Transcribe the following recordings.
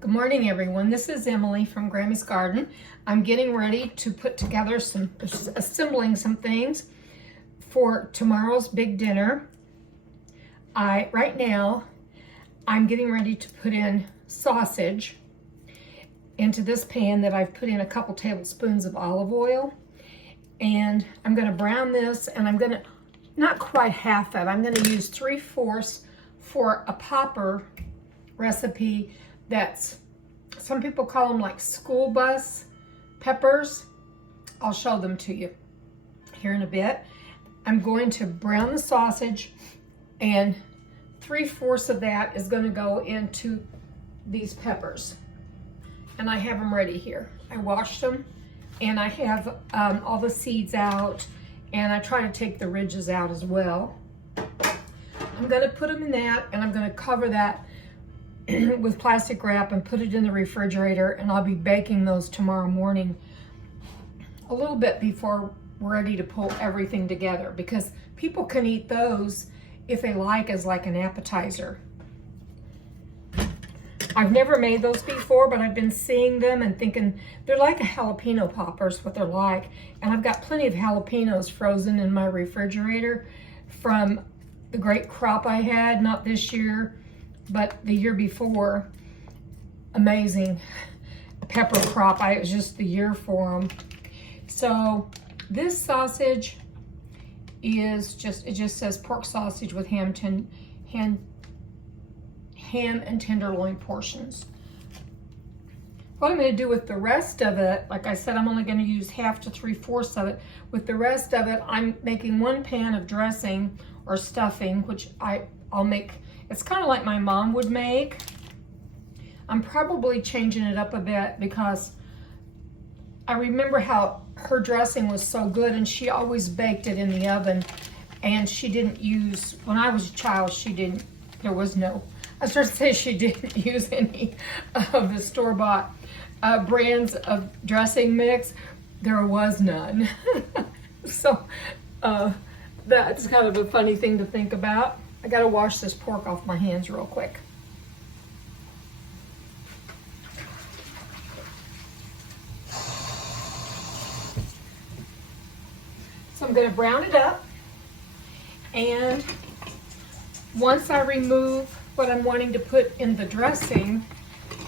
Good morning, everyone. This is Emily from Grammy's Garden. I'm getting ready to put together assembling some things for tomorrow's big dinner. Right now, I'm getting ready to put in sausage into this pan that I've put in a couple tablespoons of olive oil. And I'm gonna brown this, and I'm gonna, not quite half that, I'm gonna use 3/4 for a popper recipe that's, some people call them like school bus peppers. I'll show them to you here in a bit. I'm going to brown the sausage, and 3/4 of that is going to go into these peppers. And I have them ready here. I washed them, and I have all the seeds out, and I try to take the ridges out as well. I'm going to put them in that, and I'm going to cover that with plastic wrap and put it in the refrigerator, and I'll be baking those tomorrow morning a little bit before we're ready to pull everything together, because people can eat those if they like as like an appetizer. I've never made those before, but I've been seeing them and thinking they're like a jalapeno poppers, what they're like. And I've got plenty of jalapenos frozen in my refrigerator from the great crop I had, not this year, but the year before. Amazing pepper crop. It was just the year for them. So this sausage is just, it just says pork sausage with ham and tenderloin portions. What I'm going to do with the rest of it, like I said, I'm only going to use 1/2 to 3/4 of it. With the rest of it, I'm making 1 pan of dressing or stuffing, which I'll make. It's kind of like my mom would make. I'm probably changing it up a bit because I remember how her dressing was so good, and she always baked it in the oven, and she didn't use, when I was a child, she didn't use any of the store-bought brands of dressing mix. There was none. So that's kind of a funny thing to think about. I gotta wash this pork off my hands real quick. So I'm gonna brown it up, and once I remove what I'm wanting to put in the dressing,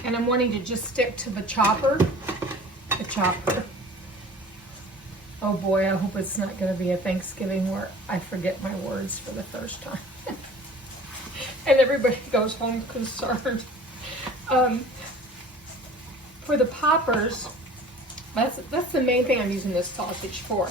and I'm wanting to just stick to the chopper. Oh boy, I hope it's not gonna be a Thanksgiving where I forget my words for the first time. And everybody goes home concerned. For the poppers, that's the main thing I'm using this sausage for.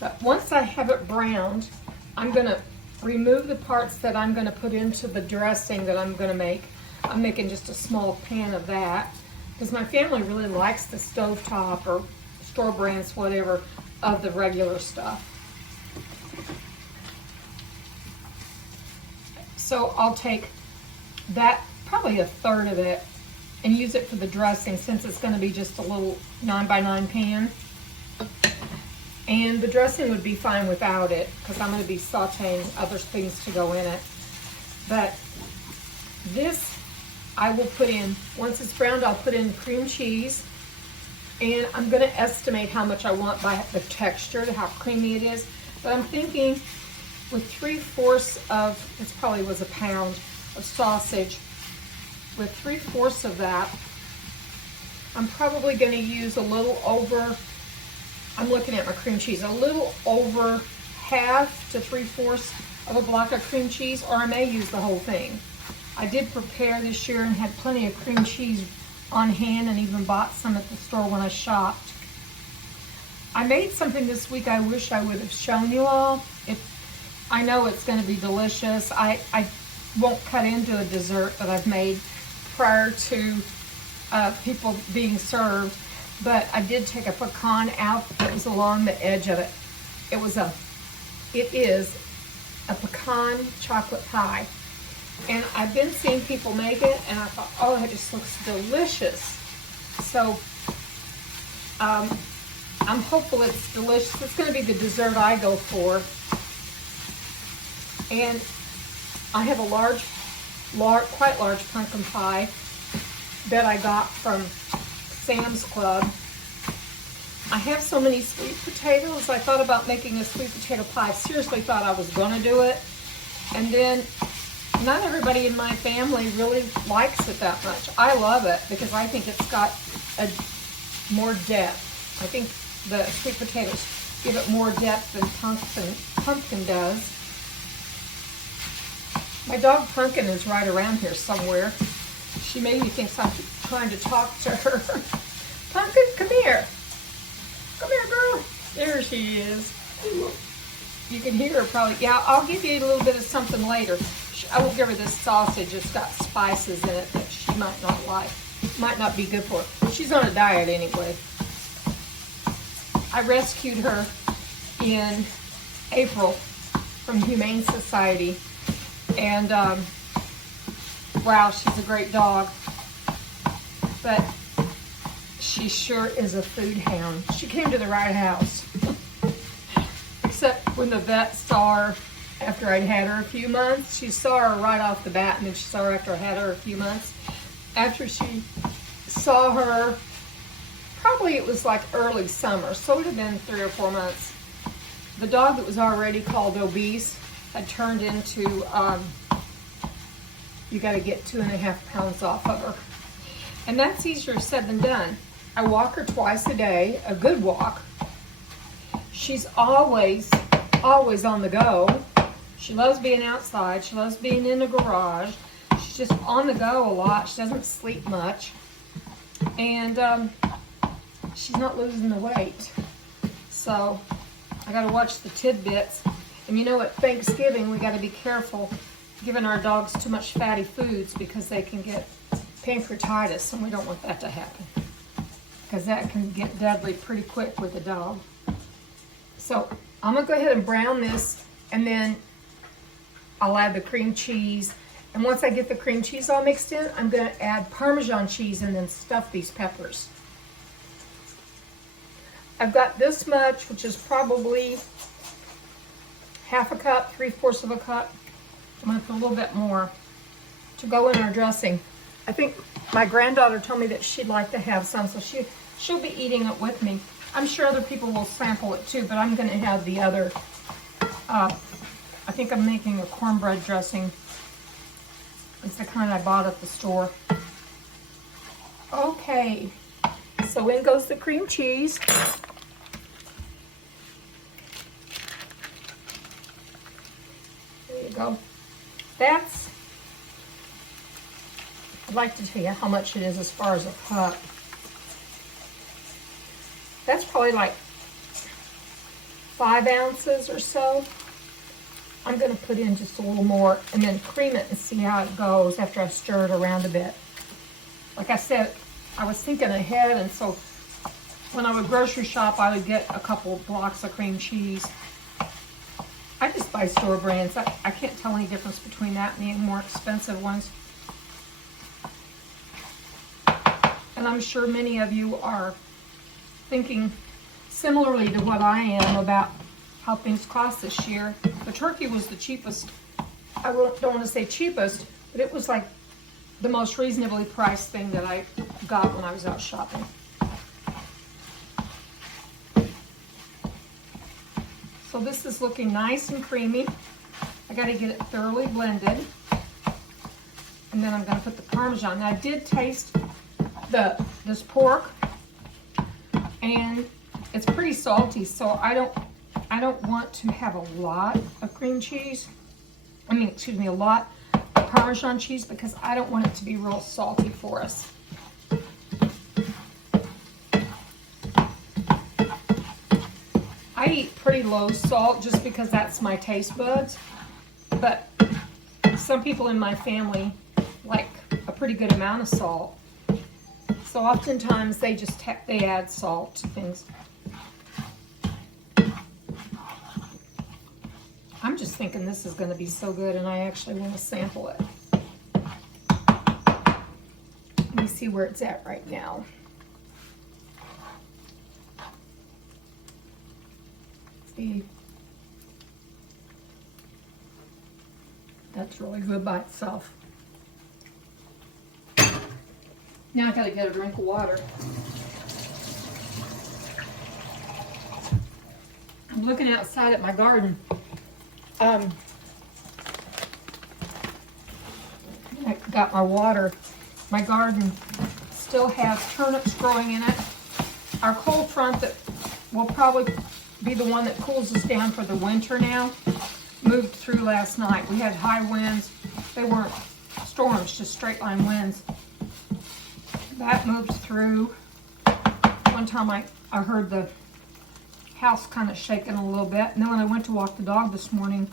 But once I have it browned, I'm gonna remove the parts that I'm gonna put into the dressing that I'm gonna make. I'm making just a small pan of that because my family really likes the stovetop or store brands, whatever, of the regular stuff. So I'll take that, probably 1/3 of it, and use it for the dressing since it's going to be just a little 9x9 pan. And the dressing would be fine without it because I'm going to be sauteing other things to go in it. But this I will put in, once it's browned, I'll put in cream cheese. And I'm going to estimate how much I want by the texture, how creamy it is. But I'm thinking with 3/4 of, this probably was a pound of sausage, with 3/4 of that, I'm probably going to use a little over, I'm looking at my cream cheese, a little over 1/2 to 3/4 of a block of cream cheese, or I may use the whole thing. I did prepare this year and had plenty of cream cheese on hand, and even bought some at the store when I shopped. I made something this week I wish I would have shown you all. I know it's going to be delicious. I won't cut into a dessert that I've made prior to people being served, but I did take a pecan out that was along the edge of it. It is a pecan chocolate pie. And I've been seeing people make it, and I thought, oh, it just looks delicious. So I'm hopeful it's delicious. It's going to be the dessert I go for. And I have a quite large pumpkin pie that I got from Sam's Club. I have so many sweet potatoes. I thought about making a sweet potato pie. Seriously thought I was going to do it. And then not everybody in my family really likes it that much. I love it because I think it's got a more depth. I think the sweet potatoes give it more depth than pumpkin does. My dog Pumpkin is right around here somewhere. She maybe thinks I'm trying to talk to her. Pumpkin, come here. Come here, girl. There she is. You can hear her probably. Yeah, I'll give you a little bit of something later. I will give her this sausage. It's got spices in it that she might not like. Might not be good for her. She's on a diet anyway. I rescued her in April from Humane Society. And, wow, she's a great dog. But she sure is a food hound. She came to the right house. Except when the vet saw her after I'd had her a few months. She saw her right off the bat, and then she saw her after I had her a few months. After she saw her, probably it was like early summer, so it would have been 3 or 4 months. The dog that was already called obese had turned into, you got to get 2.5 pounds off of her. And that's easier said than done. I walk her twice a day, a good walk. She's always on the go. She loves being outside. She loves being in the garage. She's just on the go a lot. She doesn't sleep much. And she's not losing the weight. So I got to watch the tidbits. And you know, at Thanksgiving, we got to be careful giving our dogs too much fatty foods because they can get pancreatitis, and we don't want that to happen because that can get deadly pretty quick with a dog. So I'm going to go ahead and brown this, and then I'll add the cream cheese. And once I get the cream cheese all mixed in, I'm going to add Parmesan cheese and then stuff these peppers. I've got this much, which is probably half a cup, 3/4 of a cup. I'm going to put a little bit more to go in our dressing. I think my granddaughter told me that she'd like to have some, so she'll be eating it with me. I'm sure other people will sample it too, but I'm going to have the other. I think I'm making a cornbread dressing. It's the kind I bought at the store. Okay, so in goes the cream cheese. There you go. I'd like to tell you how much it is as far as a cup. That's probably like 5 ounces or so. I'm going to put in just a little more and then cream it and see how it goes after I stir it around a bit. Like I said, I was thinking ahead, and so when I would grocery shop, I would get a couple blocks of cream cheese. I just buy store brands. I can't tell any difference between that and the more expensive ones. And I'm sure many of you are thinking similarly to what I am about how things cost this year. The turkey was the cheapest. I don't want to say cheapest, but it was like the most reasonably priced thing that I got when I was out shopping. So this is looking nice and creamy. I got to get it thoroughly blended. And then I'm going to put the Parmesan. Now I did taste this pork, and it's pretty salty, so I don't want to have a lot of cream cheese. Excuse me, a lot of Parmesan cheese because I don't want it to be real salty for us. I eat pretty low salt just because that's my taste buds, but some people in my family like a pretty good amount of salt. So oftentimes they just they add salt to things. I'm just thinking this is going to be so good, and I actually want to sample it. Let me see where it's at right now. See, that's really good by itself. Now I gotta get a drink of water. I'm looking outside at my garden. I got my water. My garden still has turnips growing in it. Our cold front that will probably be the one that cools us down for the winter now moved through last night. We had high winds. They weren't storms, just straight line winds. That moved through. One time I heard the house kind of shaking a little bit. And then when I went to walk the dog this morning,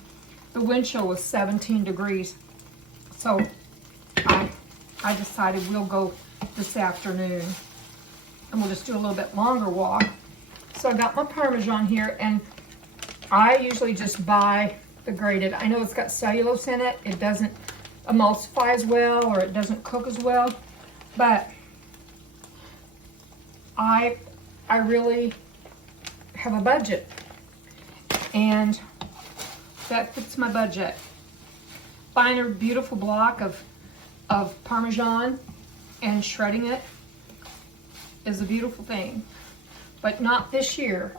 the wind chill was 17 degrees. So I decided we'll go this afternoon and we'll just do a little bit longer walk. So I got my Parmesan here, and I usually just buy the grated. I know it's got cellulose in it. It doesn't emulsify as well, or it doesn't cook as well, but I really have a budget, and that fits my budget. Buying a beautiful block of Parmesan and shredding it is a beautiful thing, but not this year.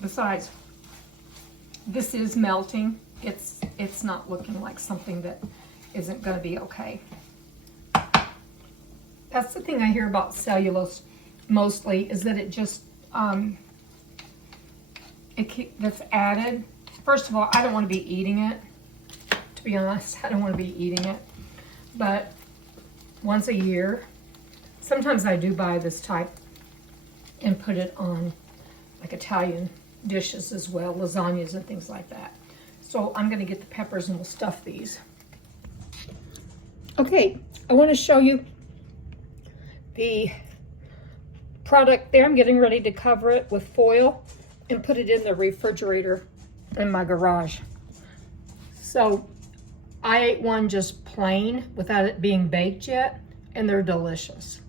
Besides, this is melting. It's not looking like something that isn't going to be okay. That's the thing I hear about cellulose mostly, is that it just that's added. First of all, I don't want to be eating it. To be honest, I don't want to be eating it. But once a year, sometimes I do buy this type and put it on like Italian dishes as well, lasagnas and things like that. So I'm going to get the peppers and we'll stuff these. Okay, I want to show you the product there. I'm getting ready to cover it with foil and put it in the refrigerator in my garage. So I ate one just plain without it being baked yet, and they're delicious.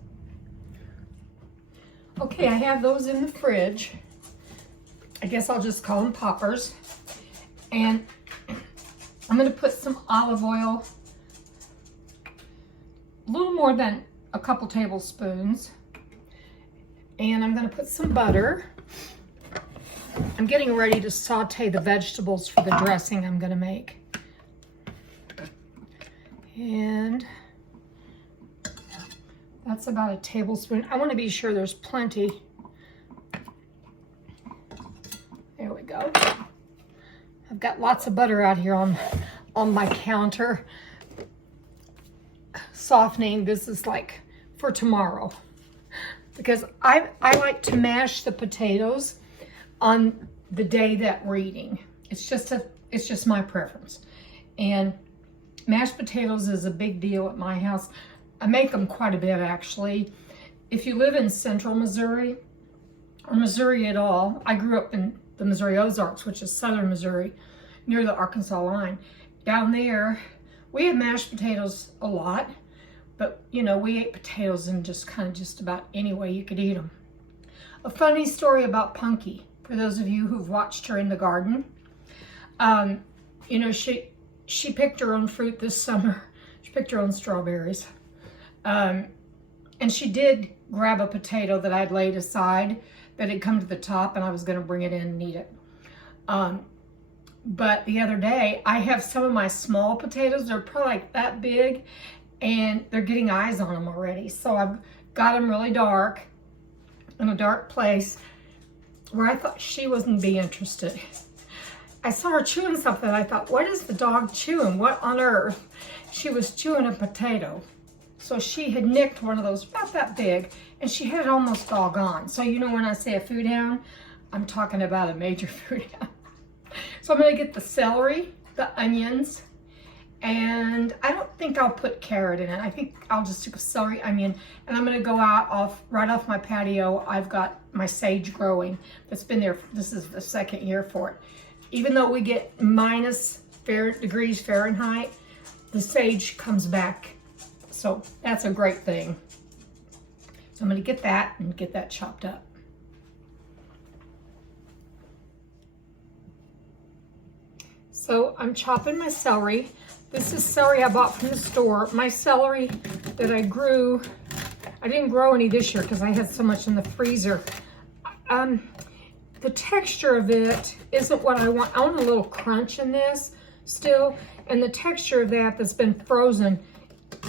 Okay, I have those in the fridge. I guess I'll just call them poppers. And I'm going to put some olive oil, a little more than a couple tablespoons. And I'm going to put some butter. I'm getting ready to saute the vegetables for the dressing I'm going to make. And that's about a tablespoon. I want to be sure there's plenty. There we go. I've got lots of butter out here on my counter. Softening, this is like for tomorrow. Because I like to mash the potatoes on the day that we're eating. It's just my preference. And mashed potatoes is a big deal at my house. I make them quite a bit, actually. If you live in central Missouri, or Missouri at all, I grew up in the Missouri Ozarks, which is southern Missouri, near the Arkansas line. Down there, we have mashed potatoes a lot, but you know, we ate potatoes in just about any way you could eat them. A funny story about Punky, for those of you who've watched her in the garden. You know, she picked her own fruit this summer. She picked her own strawberries. And she did grab a potato that I'd laid aside that had come to the top, and I was going to bring it in and eat it. But the other day, I have some of my small potatoes. They're probably like that big, and they're getting eyes on them already. So I've got them really dark, in a dark place, where I thought she wouldn't be interested. I saw her chewing something. I thought, what is the dog chewing? What on earth? She was chewing a potato. So she had nicked one of those about that big, and she had it almost all gone. So you know when I say a food hound, I'm talking about a major food hound. So I'm going to get the celery, the onions, and I don't think I'll put carrot in it. I think I'll just do a celery, onion, and I'm going to go out right off my patio. I've got my sage growing that's been there. This is the second year for it. Even though we get -degrees Fahrenheit, the sage comes back. So that's a great thing. So I'm going to get that and get that chopped up. So I'm chopping my celery. This is celery I bought from the store. My celery that I grew, I didn't grow any this year because I had so much in the freezer. The texture of it isn't what I want. I want a little crunch in this still. And the texture of that that's been frozen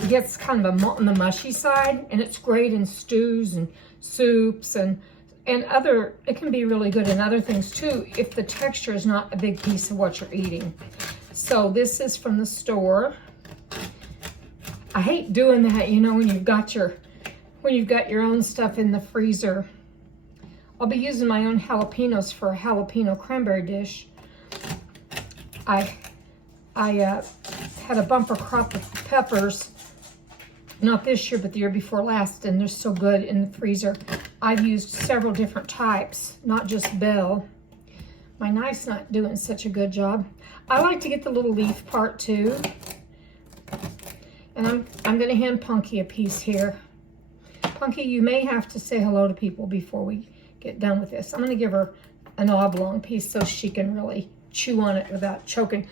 gets kind of on the mushy side. And it's great in stews and soups and other, it can be really good in other things too if the texture is not a big piece of what you're eating. So this is from the store. I hate doing that, you know, when you've got your own stuff in the freezer. I'll be using my own jalapenos for a jalapeno cranberry dish. I had a bumper crop of peppers, not this year, but the year before last, and they're so good in the freezer. I've used several different types, not just Bell. My knife's not doing such a good job. I like to get the little leaf part too. And I'm gonna hand Punky a piece here. Punky, you may have to say hello to people before we get done with this. I'm gonna give her an oblong piece so she can really chew on it without choking.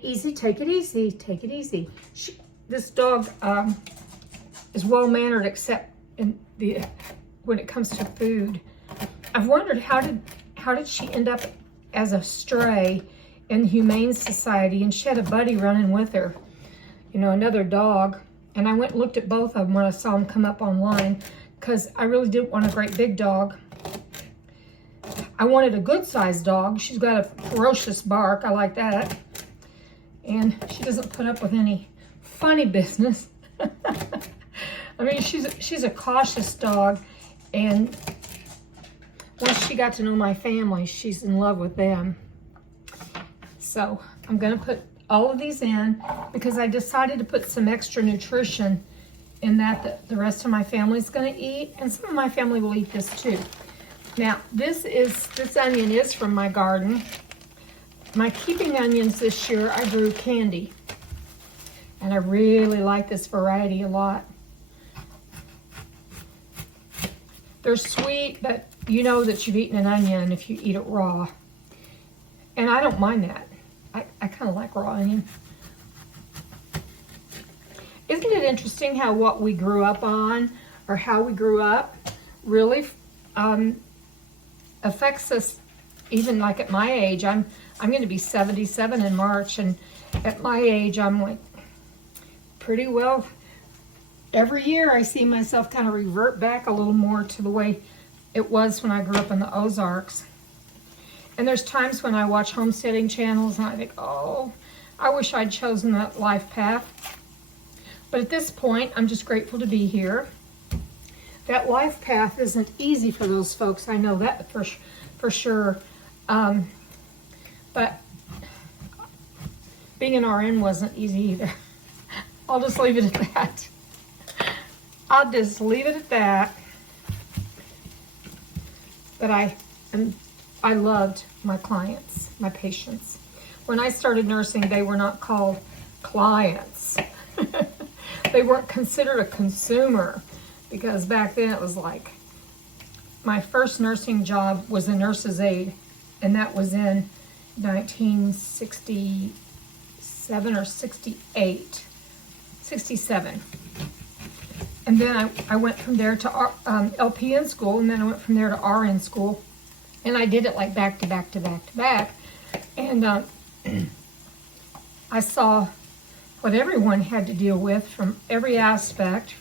Easy, take it easy, take it easy. This dog is well-mannered except when it comes to food. I've wondered how did she end up as a stray in the Humane Society, and she had a buddy running with her, you know, another dog. And I went and looked at both of them when I saw them come up online because I really didn't want a great big dog. I wanted a good-sized dog. She's got a ferocious bark. I like that. And she doesn't put up with any funny business. I mean, she's a cautious dog, and once she got to know my family, she's in love with them. So I'm gonna put all of these in because I decided to put some extra nutrition in that the rest of my family's gonna eat, and some of my family will eat this too. Now, this onion is from my garden. My keeping onions this year, I grew candy. And I really like this variety a lot. They're sweet, but you know that you've eaten an onion if you eat it raw. And I don't mind that. I kind of like raw onion. Isn't it interesting how what we grew up on, or how we grew up, really affects us, even like at my age. I'm going to be 77 in March, and at my age, I'm like pretty well, every year I see myself kind of revert back a little more to the way it was when I grew up in the Ozarks. And there's times when I watch homesteading channels and I think, oh, I wish I'd chosen that life path. But at this point, I'm just grateful to be here. That life path isn't easy for those folks. I know that for sure. But being an RN wasn't easy either. I'll just leave it at that. I'll just leave it at that. But I loved my clients, my patients. When I started nursing, they were not called clients. They weren't considered a consumer, because back then it was like, my first nursing job was a nurse's aide, and that was in 1967 or 68, 67. And then I went from there to LPN school, and then I went from there to RN school. And I did it like back to back to back to back. And I saw what everyone had to deal with from every aspect.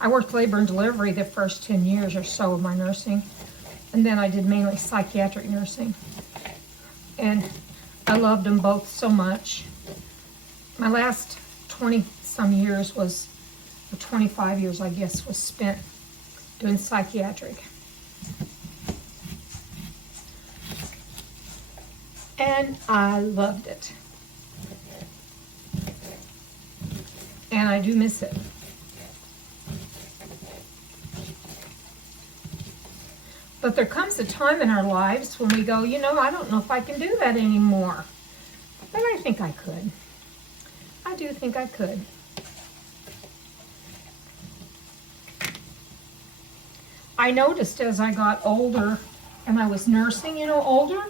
I worked labor and delivery the first 10 years or so of my nursing. And then I did mainly psychiatric nursing. And I loved them both so much. My last 20-some years was, or 25 years, I guess, was spent doing psychiatric. And I loved it. And I do miss it. But there comes a time in our lives when we go, you know, I don't know if I can do that anymore. But I think I could. I do think I could. I noticed as I got older and I was nursing, you know, older,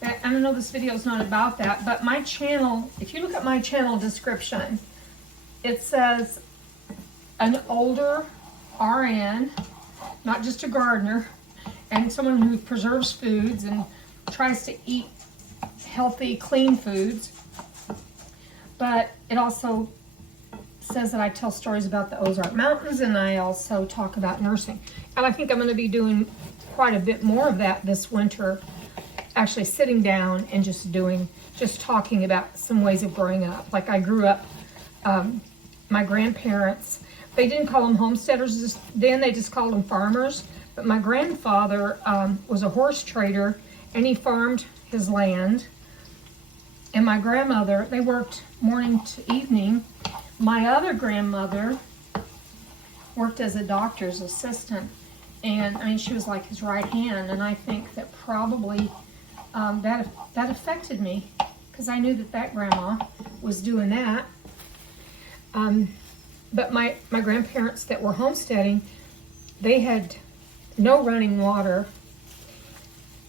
that I don't know this video is not about that, but my channel, if you look at my channel description, it says an older RN, not just a gardener, and someone who preserves foods and tries to eat healthy, clean foods. But it also says that I tell stories about the Ozark Mountains, and I also talk about nursing. And I think I'm going to be doing quite a bit more of that this winter, actually sitting down and just talking about some ways of growing up. Like I grew up, my grandparents, they didn't call them homesteaders then, they just called them farmers. But my grandfather was a horse trader, and he farmed his land. And my grandmother, they worked morning to evening. My other grandmother worked as a doctor's assistant. And I mean, she was like his right hand. And I think that probably that affected me, because I knew that grandma was doing that. But my grandparents that were homesteading, they had no running water.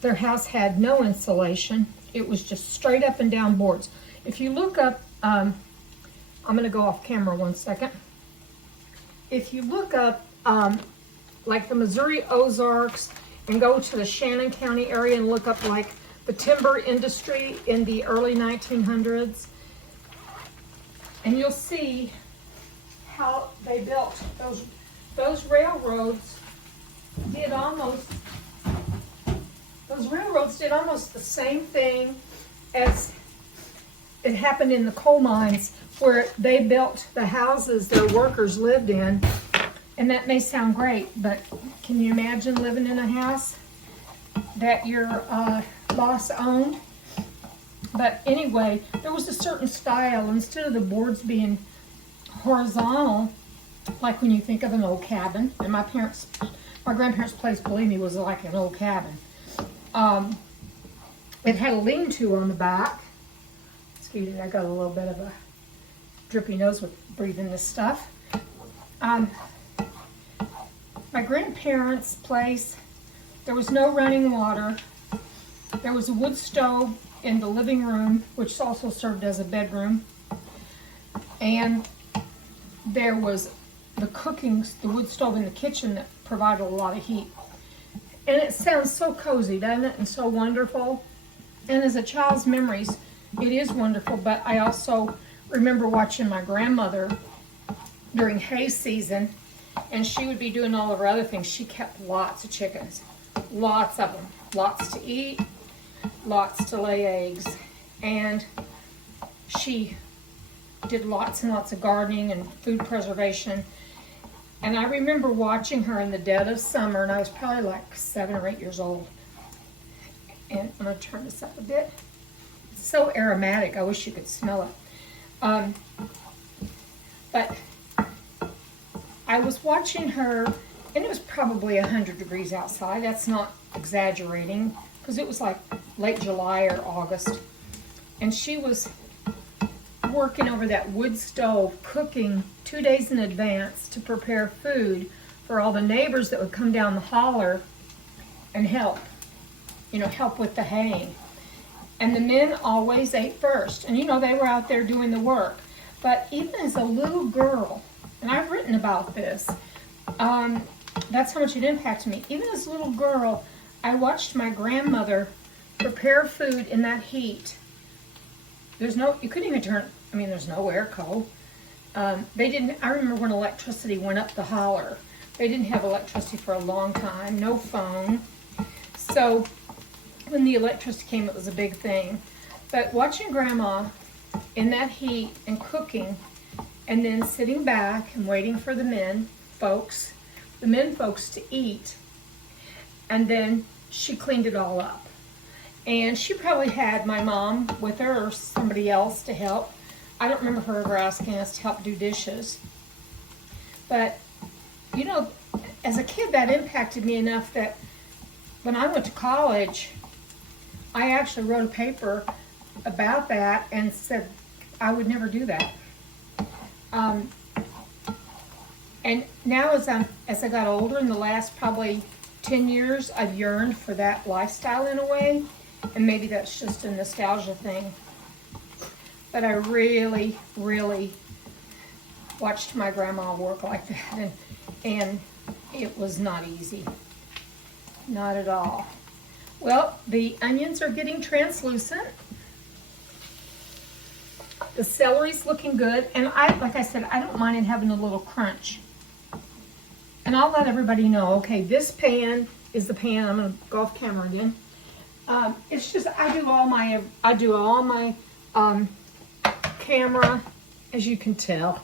Their house had no insulation. It was just straight up and down boards. If you look up, I'm going to go off camera one second. If you look up like the Missouri Ozarks and go to the Shannon County area and look up like the timber industry in the early 1900s, and you'll see how they built those railroads. Those railroads did almost the same thing as it happened in the coal mines, where they built the houses their workers lived in. And that may sound great, but can you imagine living in a house that your boss owned? But anyway, there was a certain style. Instead of the boards being horizontal, like when you think of an old cabin, and my grandparents' place, believe me, was like an old cabin. It had a lean-to on the back. Excuse me, I got a little bit of a drippy nose with breathing this stuff. My grandparents' place, there was no running water. There was a wood stove in the living room, which also served as a bedroom. And there was the wood stove in the kitchen that provided a lot of heat. And it sounds so cozy, doesn't it? And so wonderful. And as a child's memories, it is wonderful. But I also remember watching my grandmother during hay season, and she would be doing all of her other things. She kept lots of chickens, lots of them, lots to eat, lots to lay eggs. And she did lots and lots of gardening and food preservation. And I remember watching her in the dead of summer, and I was probably like 7 or 8 years old. And I'm going to turn this up a bit. It's so aromatic. I wish you could smell it. But I was watching her, and it was probably 100 degrees outside. That's not exaggerating, because it was like late July or August. And she was working over that wood stove, cooking 2 days in advance to prepare food for all the neighbors that would come down the holler and help with the haying. And the men always ate first. And they were out there doing the work. But even as a little girl, and I've written about this, that's how much it impacted me. Even as a little girl, I watched my grandmother prepare food in that heat. You couldn't even turn, there's no air cold. I remember when electricity went up the holler. They didn't have electricity for a long time, no phone. So when the electricity came, it was a big thing. But watching Grandma in that heat and cooking, and then sitting back and waiting for the men folks to eat, and then she cleaned it all up. And she probably had my mom with her or somebody else to help. I don't remember her ever asking us to help do dishes. But, as a kid, that impacted me enough that when I went to college, I actually wrote a paper about that and said I would never do that. And now as I got older, in the last probably 10 years, I've yearned for that lifestyle in a way. And maybe that's just a nostalgia thing. But I really, really watched my grandma work like that, and it was not easy. Not at all. Well, the onions are getting translucent. The celery's looking good, and like I said, I don't mind it having a little crunch. And I'll let everybody know, okay, this pan is the pan. I'm gonna go off camera again. It's just, I do all my camera, as you can tell.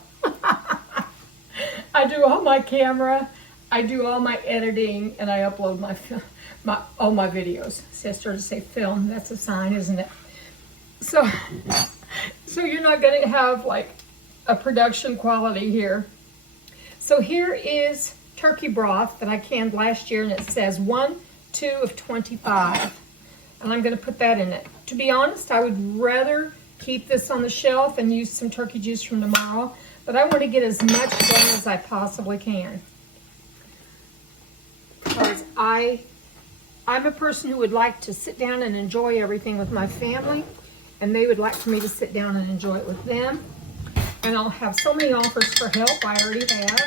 I do all my camera, I do all my editing, and I upload all my videos. See, I started to say film. That's a sign, isn't it? So you're not going to have like a production quality here. So here is turkey broth that I canned last year, and it says 1, 2 of 25. And I'm going to put that in it. To be honest, I would rather keep this on the shelf and use some turkey juice from tomorrow, but I want to get as much done as I possibly can. Because I'm a person who would like to sit down and enjoy everything with my family, and they would like for me to sit down and enjoy it with them. And I'll have so many offers for help. I already have.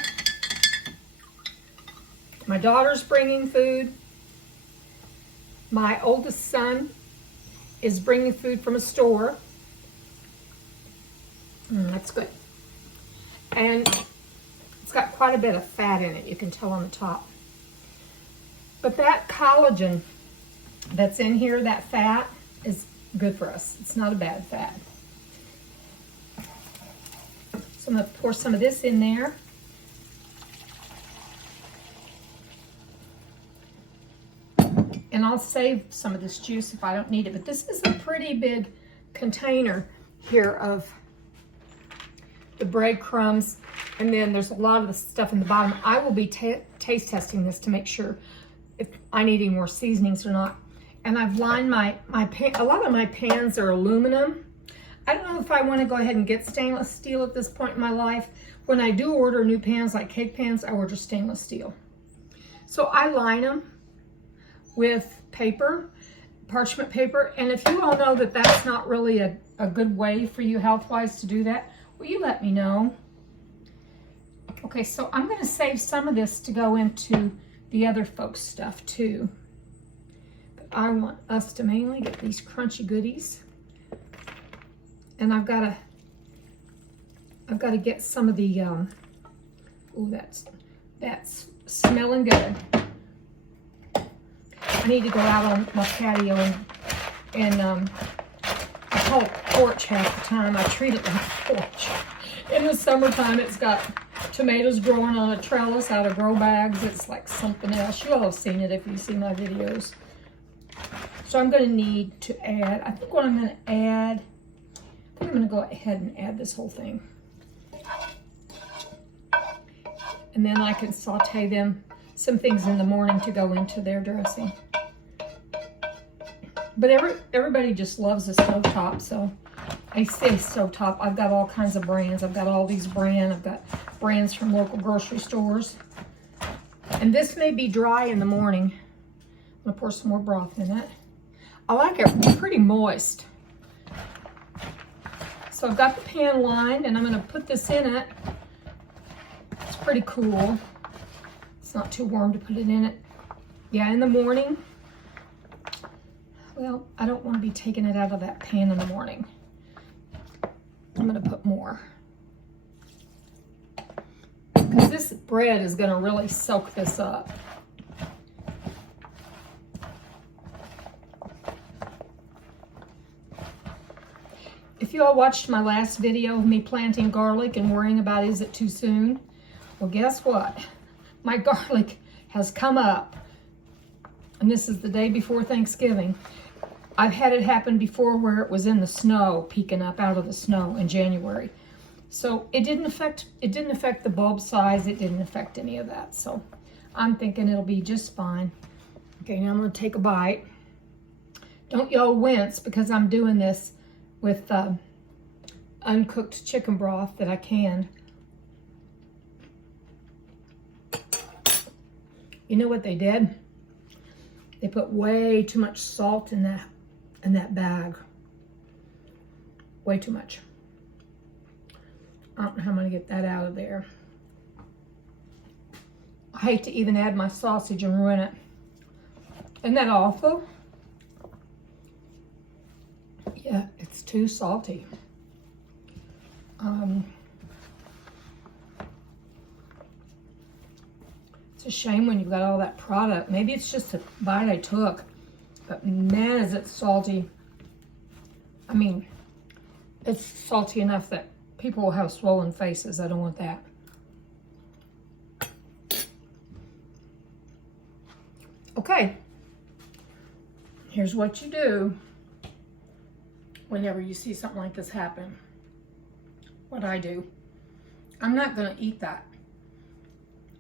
My daughter's bringing food. My oldest son is bringing food from a store. That's good. And it's got quite a bit of fat in it, you can tell on the top. But that collagen that's in here, that fat, is good for us. It's not a bad fat. So I'm going to pour some of this in there. And I'll save some of this juice if I don't need it. But this is a pretty big container here of the breadcrumbs. And then there's a lot of the stuff in the bottom. I will be taste testing this to make sure if I need any more seasonings or not. And I've lined my pan. A lot of my pans are aluminum. I don't know if I want to go ahead and get stainless steel at this point in my life. When I do order new pans, like cake pans, I order stainless steel. So I line them with paper, parchment paper. And if you all know that that's not really a good way for you health-wise to do that, will you let me know? Okay, so I'm going to save some of this to go into the other folks' stuff too. But I want us to mainly get these crunchy goodies. And I've got to get some of the, oh, that's smelling good. I need to go out on my patio and I call it porch half the time. I treat it like a porch. In the summertime, it's got tomatoes growing on a trellis out of grow bags. It's like something else. You all have seen it if you see my videos. So I'm going to need to add, I think what I'm going to add, I think I'm going to go ahead and add this whole thing. And then I can saute them, some things in the morning to go into their dressing. But everybody just loves a stovetop, so I say stovetop. I've got all kinds of brands. I've got all these brands. I've got brands from local grocery stores. And this may be dry in the morning. I'm going to pour some more broth in it. I like it pretty moist. So I've got the pan lined, and I'm going to put this in it. It's pretty cool. It's not too warm to put it in it. Yeah, in the morning. Well, I don't want to be taking it out of that pan in the morning. I'm going to put more. Because this bread is going to really soak this up. If you all watched my last video of me planting garlic and worrying about is it too soon, well, guess what? My garlic has come up. And this is the day before Thanksgiving. I've had it happen before where it was in the snow, peeking up out of the snow in January. So it didn't affect the bulb size. It didn't affect any of that. So I'm thinking it'll be just fine. Okay, now I'm going to take a bite. Don't y'all wince because I'm doing this with uncooked chicken broth that I canned. You know what they did? They put way too much salt in in that bag. Way too much. I don't know how I'm going to get that out of there. I hate to even add my sausage and ruin it. Isn't that awful? Yeah, it's too salty. It's a shame when you've got all that product. Maybe it's just a bite I took, but man, is it salty. I mean, it's salty enough that people will have swollen faces. I don't want that. Okay, here's what you do whenever you see something like this happen. What I do, I'm not going to eat that.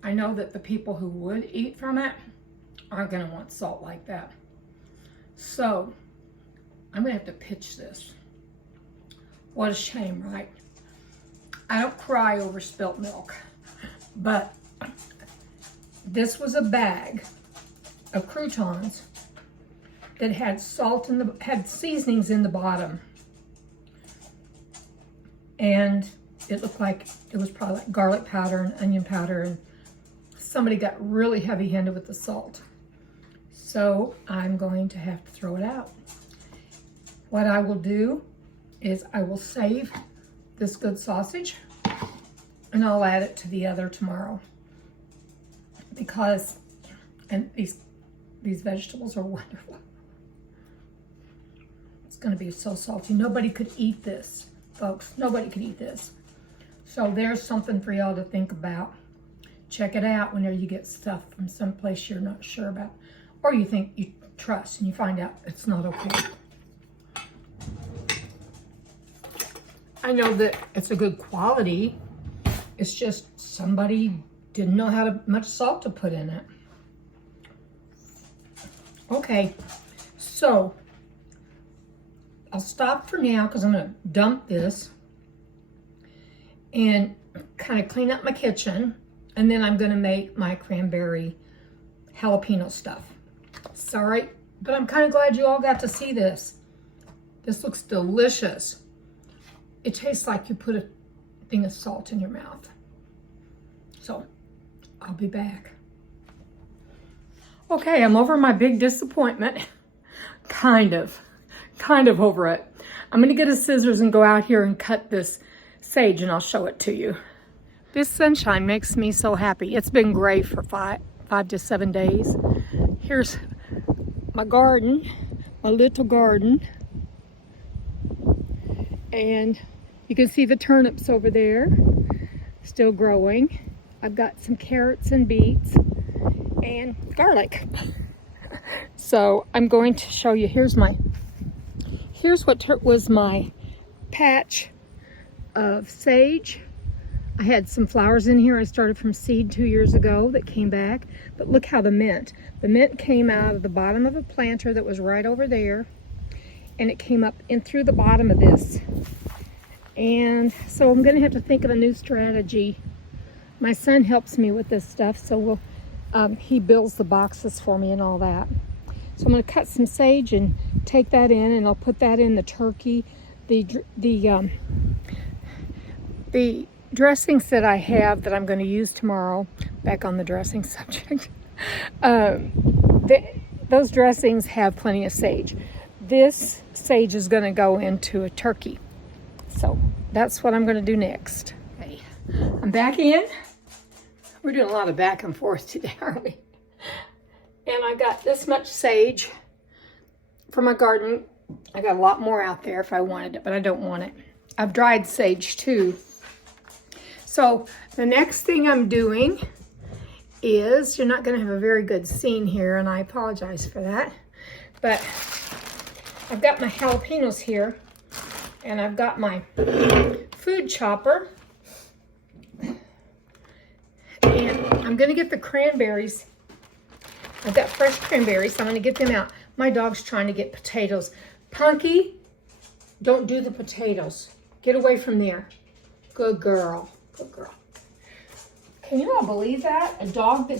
I know that the people who would eat from it aren't going to want salt like that. So I'm going to have to pitch this. What a shame, right? I don't cry over spilt milk, but this was a bag of croutons that had salt in the, had seasonings in the bottom. And it looked like it was probably like garlic powder and onion powder, and somebody got really heavy-handed with the salt. So I'm going to have to throw it out. What I will do is I will save this good sausage and I'll add it to the other tomorrow, because, and these vegetables are wonderful. It's going to be so salty. Nobody could eat this, folks. Nobody could eat this. So there's something for y'all to think about. Check it out whenever you get stuff from someplace you're not sure about, or you think you trust and you find out it's not okay. I know that it's a good quality. It's just somebody didn't know how much salt to put in it. Okay, so I'll stop for now because I'm going to dump this and kind of clean up my kitchen, and then I'm going to make my cranberry jalapeno stuff. Sorry, but I'm kind of glad you all got to see this. This looks delicious. It tastes like you put a thing of salt in your mouth. So I'll be back. Okay, I'm over my big disappointment. Kind of over it. I'm gonna get a scissors and go out here and cut this sage, and I'll show it to you. This sunshine makes me so happy. It's been gray for five to 7 days. Here's my garden, my little garden. And you can see the turnips over there, still growing. I've got some carrots and beets and garlic. So I'm going to show you, here's what was my patch of sage. I had some flowers in here. I started from seed 2 years ago that came back. But look how the mint came out of the bottom of a planter that was right over there, and it came up in through the bottom of this. And so I'm gonna have to think of a new strategy. My son helps me with this stuff, so he builds the boxes for me and all that. So I'm gonna cut some sage and take that in, and I'll put that in the turkey. The dressings that I have that I'm going to use tomorrow, back on the dressing subject, those dressings have plenty of sage. This sage is going to go into a turkey. So that's what I'm going to do next. Okay. I'm back in. We're doing a lot of back and forth today, aren't we? And I got this much sage from my garden. I got a lot more out there if I wanted it, but I don't want it. I've dried sage too. So the next thing I'm doing is, you're not going to have a very good scene here, and I apologize for that, but I've got my jalapenos here, and I've got my food chopper, and I'm going to get the cranberries. I've got fresh cranberries, so I'm going to get them out. My dog's trying to get potatoes. Punky, don't do the potatoes. Get away from there. Good girl. Good girl. Can you all believe that? A dog that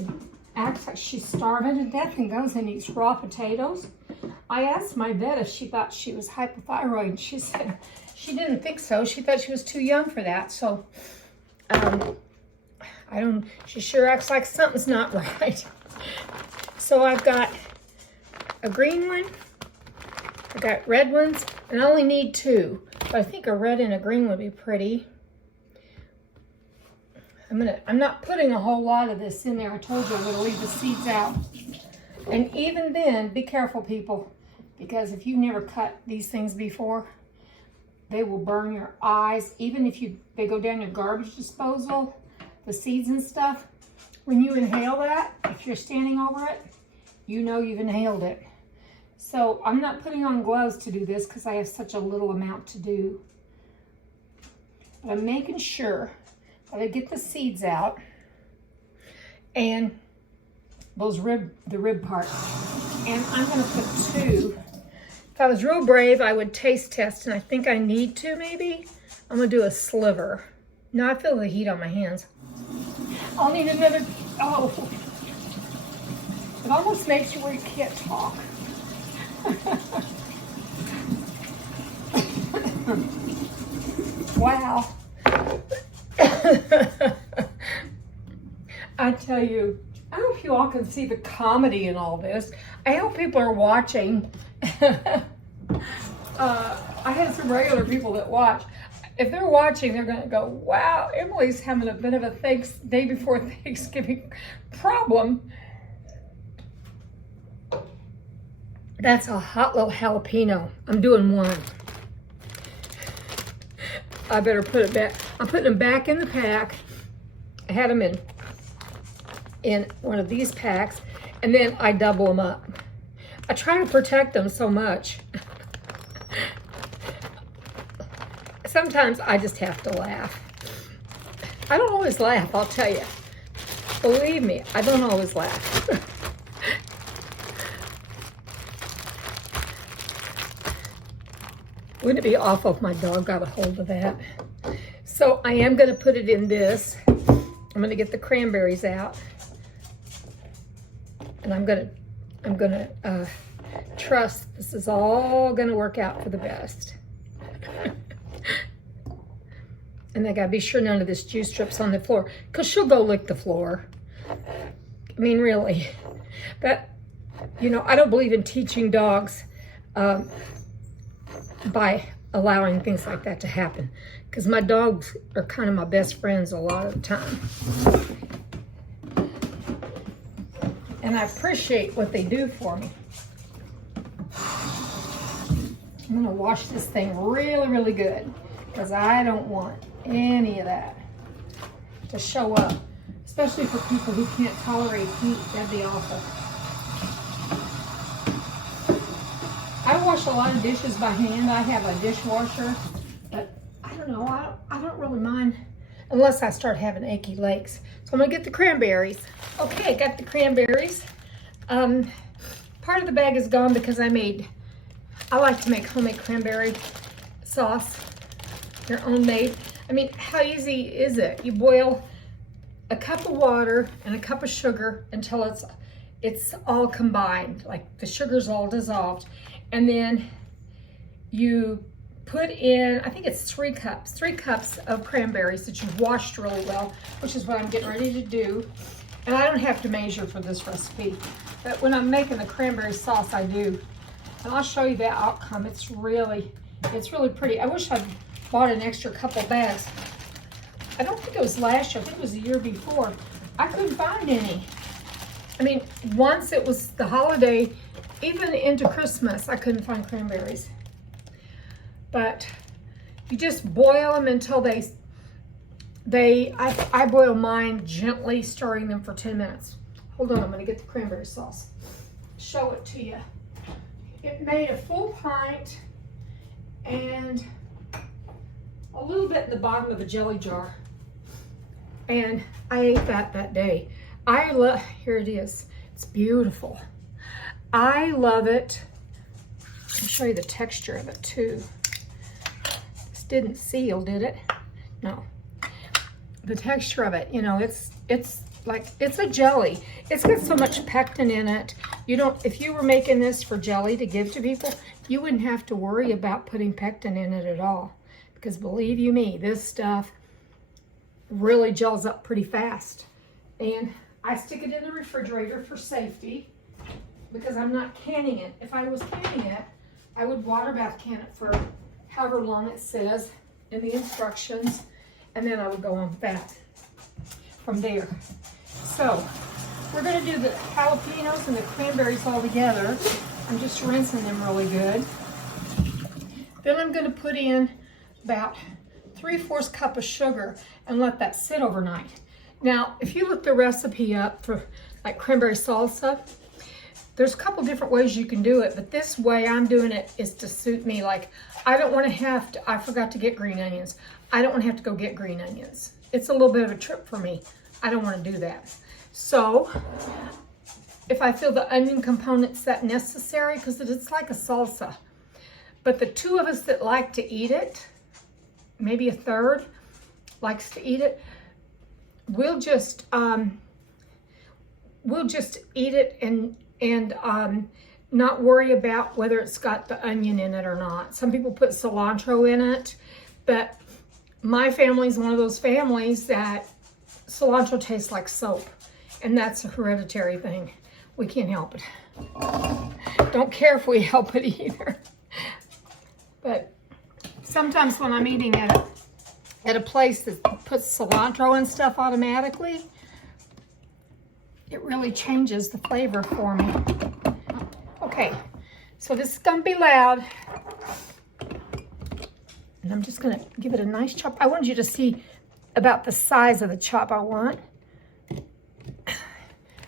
acts like she's starving to death and goes and eats raw potatoes? I asked my vet if she thought she was hypothyroid, and she said she didn't think so. She thought she was too young for that. So, she sure acts like something's not right. So I've got a green one, I got red ones, and I only need 2. But I think a red and a green would be pretty. I'm not putting a whole lot of this in there. I told you I'm gonna leave the seeds out. And even then, be careful, people, because if you've never cut these things before, they will burn your eyes. Even if they go down your garbage disposal, the seeds and stuff, when you inhale that, if you're standing over it, you know you've inhaled it. So I'm not putting on gloves to do this because I have such a little amount to do. But I'm making sure that I get the seeds out and the rib part. And I'm gonna put 2. If I was real brave, I would taste test, and I think I need to maybe. I'm gonna do a sliver. Now I feel the heat on my hands. I'll need another, oh. It almost makes you where you can't talk. Wow. I tell you, I hope you all can see the comedy in all this. I hope people are watching. I have some regular people that watch. If they're watching, they're going to go, wow, Emily's having a bit of a day before Thanksgiving problem. That's a hot little jalapeno. I'm doing 1. I better put it back. I'm putting them back in the pack. I had them in one of these packs, and then I double them up. I try to protect them so much. Sometimes I just have to laugh. I don't always laugh, I'll tell you. Believe me, I don't always laugh. Wouldn't it be awful if my dog got a hold of that? So I am going to put it in this. I'm going to get the cranberries out, and I'm going to trust this is all going to work out for the best. And I got to be sure none of this juice drips on the floor, because she'll go lick the floor. I mean, really. But, you know, I don't believe in teaching dogs by allowing things like that to happen, because my dogs are kind of my best friends a lot of the time. And I appreciate what they do for me. I'm gonna wash this thing really, really good, because I don't want any of that to show up, especially for people who can't tolerate heat. That'd be awful. I wash a lot of dishes by hand. I have a dishwasher, but I don't know, I don't really mind unless I start having achy legs. So I'm gonna get the cranberries. Okay, got the cranberries. Part of the bag is gone because I like to make homemade cranberry sauce, your own made. I mean, how easy is it? You boil a cup of water and a cup of sugar until it's all combined, like the sugar's all dissolved. And then you put in, I think it's 3 cups of cranberries that you've washed really well, which is what I'm getting ready to do. And I don't have to measure for this recipe, but when I'm making the cranberry sauce, I do. And I'll show you the outcome. It's really pretty. I wish I'd bought an extra couple bags. I don't think it was last year, I think it was the year before. I couldn't find any. I mean, once it was the holiday, even into Christmas, I couldn't find cranberries. But you just boil them until I boil mine gently, stirring them for 10 minutes. Hold on, I'm gonna get the cranberry sauce. Show it to you. It made a full pint and a little bit in the bottom of a jelly jar. And I ate that day. Here it is. It's beautiful. I love it. I'll show you the texture of it too. This didn't seal, did it? No. The texture of it, you know, it's like, it's a jelly. It's got so much pectin in it. You don't, if you were making this for jelly to give to people, you wouldn't have to worry about putting pectin in it at all. Because believe you me, this stuff really gels up pretty fast. And I stick it in the refrigerator for safety because I'm not canning it. If I was canning it, I would water bath can it for however long it says in the instructions, and then I would go on with that from there. So we're going to do the jalapenos and the cranberries all together. I'm just rinsing them really good. Then I'm going to put in about 3/4 cup of sugar and let that sit overnight. Now, if you look the recipe up for like cranberry salsa, there's a couple different ways you can do it, but this way I'm doing it is to suit me. Like, I don't want to have to, I forgot to get green onions. I don't want to have to go get green onions. It's a little bit of a trip for me. I don't want to do that. So, if I feel the onion component's that necessary, because it's like a salsa. But the two of us that like to eat it, maybe a third likes to eat it, we'll just eat it and not worry about whether it's got the onion in it or not. Some people put cilantro in it, but my family's one of those families that cilantro tastes like soap, and that's a hereditary thing. We can't help it. Don't care if we help it either. But sometimes when I'm eating at a place that puts cilantro and stuff automatically, it really changes the flavor for me. Okay, so this is gonna be loud. And I'm just gonna give it a nice chop. I wanted you to see about the size of the chop I want.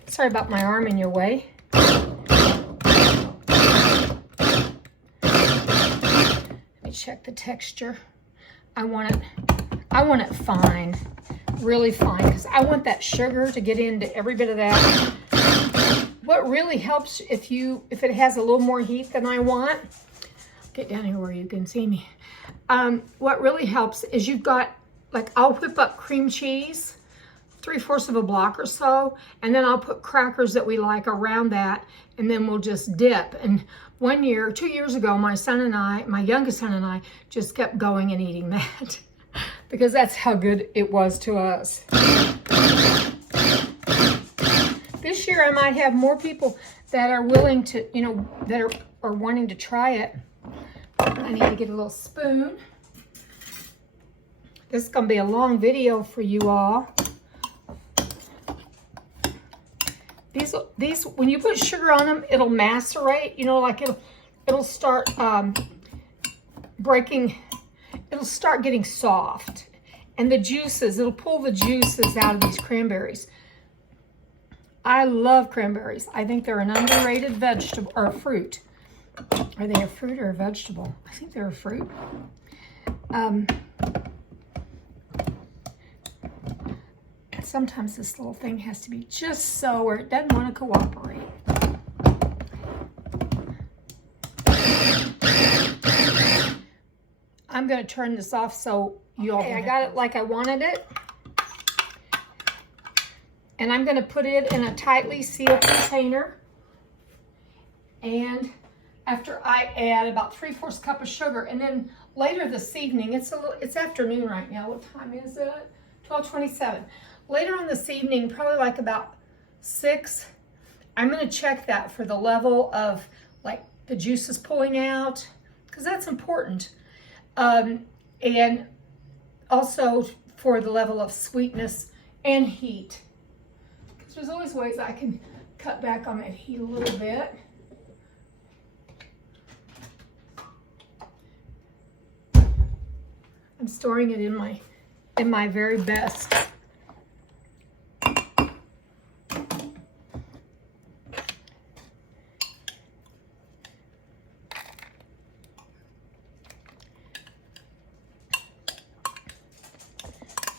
Sorry about my arm in your way. Let me check the texture. I want it fine, really fine, because I want that sugar to get into every bit of that. What really helps if it has a little more heat than I want, get down here where you can see me. What really helps is you've got, like, I'll whip up cream cheese, 3/4 of a block or so, and then I'll put crackers that we like around that, and then we'll just dip. And 2 years ago, my youngest son and I just kept going and eating that because that's how good it was to us. This year, I might have more people that are willing to, that are wanting to try it. I need to get a little spoon. This is going to be a long video for you all. These, when you put sugar on them, it'll macerate, like it'll start breaking, it'll start getting soft. And the juices, it'll pull the juices out of these cranberries. I love cranberries. I think they're an underrated vegetable, or fruit. Are they a fruit or a vegetable? I think they're a fruit. Sometimes this little thing has to be just so where it doesn't want to cooperate. I'm going to turn this off so you all I got it like I wanted it. And I'm going to put it in a tightly sealed container. And after I add about 3/4 cup of sugar, and then later this evening, it's afternoon right now. What time is it? 12:27. Later on this evening, probably like about 6, I'm going to check that for the level of like the juices pulling out, because that's important. And also for the level of sweetness and heat. Because there's always ways I can cut back on that heat a little bit. I'm storing it in my very best.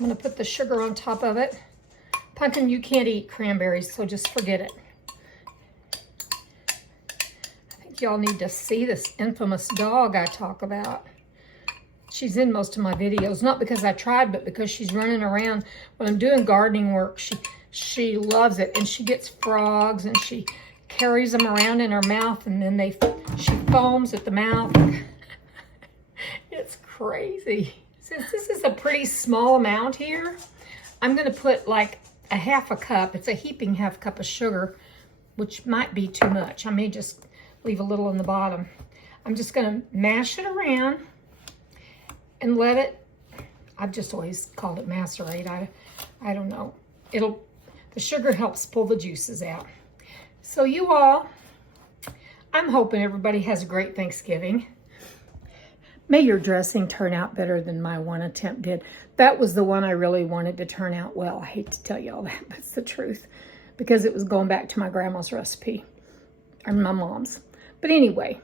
I'm going to put the sugar on top of it. Pumpkin, you can't eat cranberries, so just forget it. I think y'all need to see this infamous dog I talk about. She's in most of my videos, not because I tried, but because she's running around when I'm doing gardening work. She loves it, and she gets frogs, and she carries them around in her mouth, and then she foams at the mouth. It's crazy. Since this is a pretty small amount here, I'm going to put like a half a cup. It's a heaping half cup of sugar, which might be too much. I may just leave a little in the bottom. I'm just going to mash it around and let it, I've just always called it macerate. I don't know. The sugar helps pull the juices out. So you all, I'm hoping everybody has a great Thanksgiving. May your dressing turn out better than my one attempt did. That was the one I really wanted to turn out well. I hate to tell you all that, but it's the truth. Because it was going back to my grandma's recipe. Or my mom's. But anyway,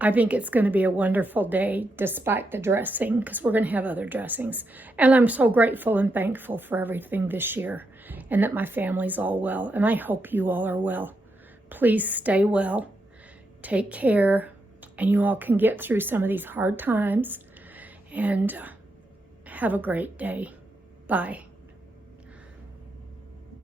I think it's going to be a wonderful day despite the dressing. Because we're going to have other dressings. And I'm so grateful and thankful for everything this year. And that my family's all well. And I hope you all are well. Please stay well. Take care. And you all can get through some of these hard times. And have a great day. Bye.